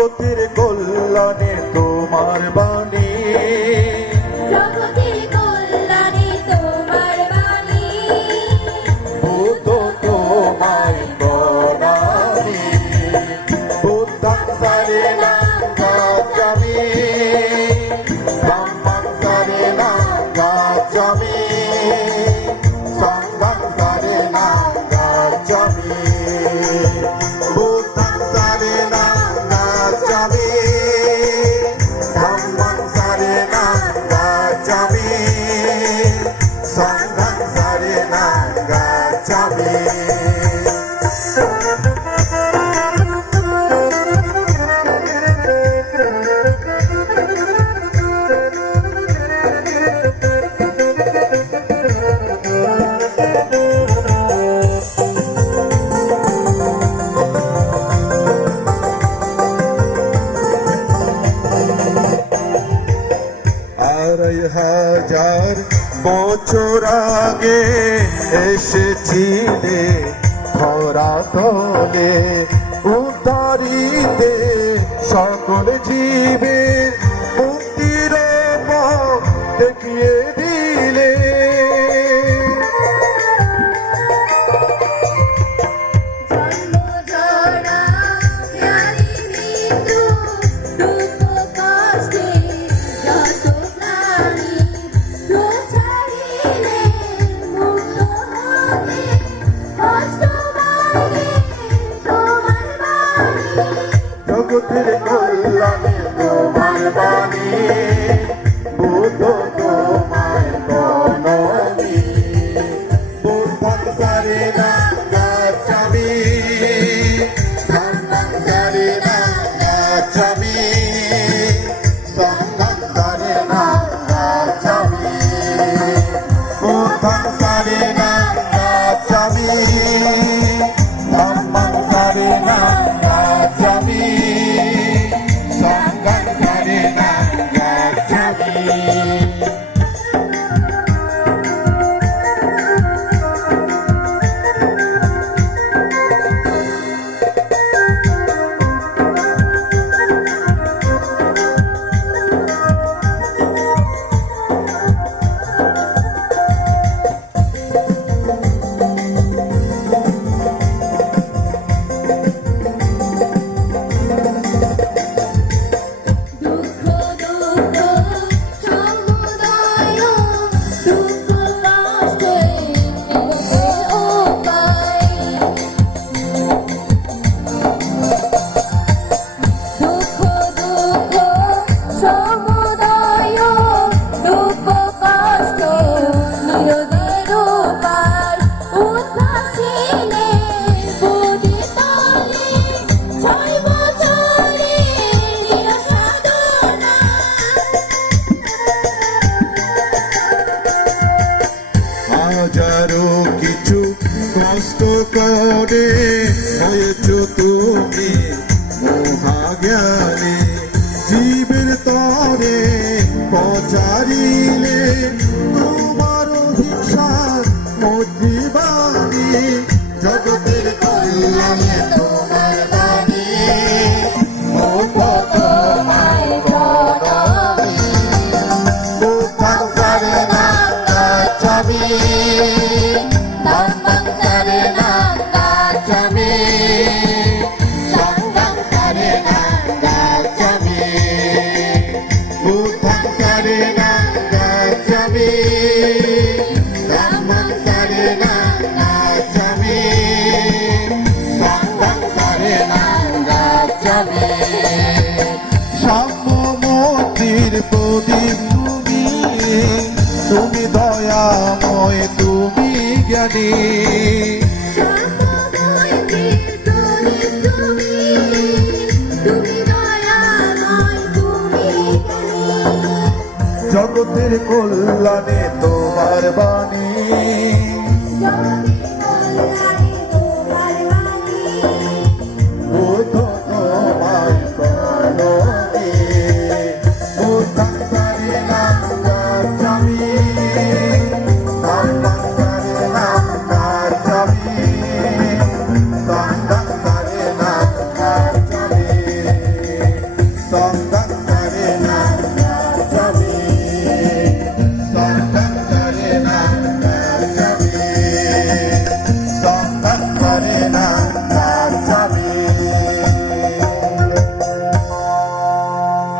জগতের কল্যাণে তোমার বা বেলা গাছাবে হাজার বছর আগে এসেছিলে ধরা তলে উদ্ধারিতে সকল জীবের কল্যাণে তোমার বাণী বুদ্ধ তোমার গণনী বুদ্ধং সারে না গাছামি ধম্মং সারে না গাছামি সঙ্গং সারে না গাছামি বুদ্ধং সারে না Hare করে হয়েছ তুমি মহাজ্ঞানী। জীবের তরে পচারিলে তোমার হিংসার দয়াময় তুমি জ্ঞানী। জগতের কল্যাণে তোমার বাণী।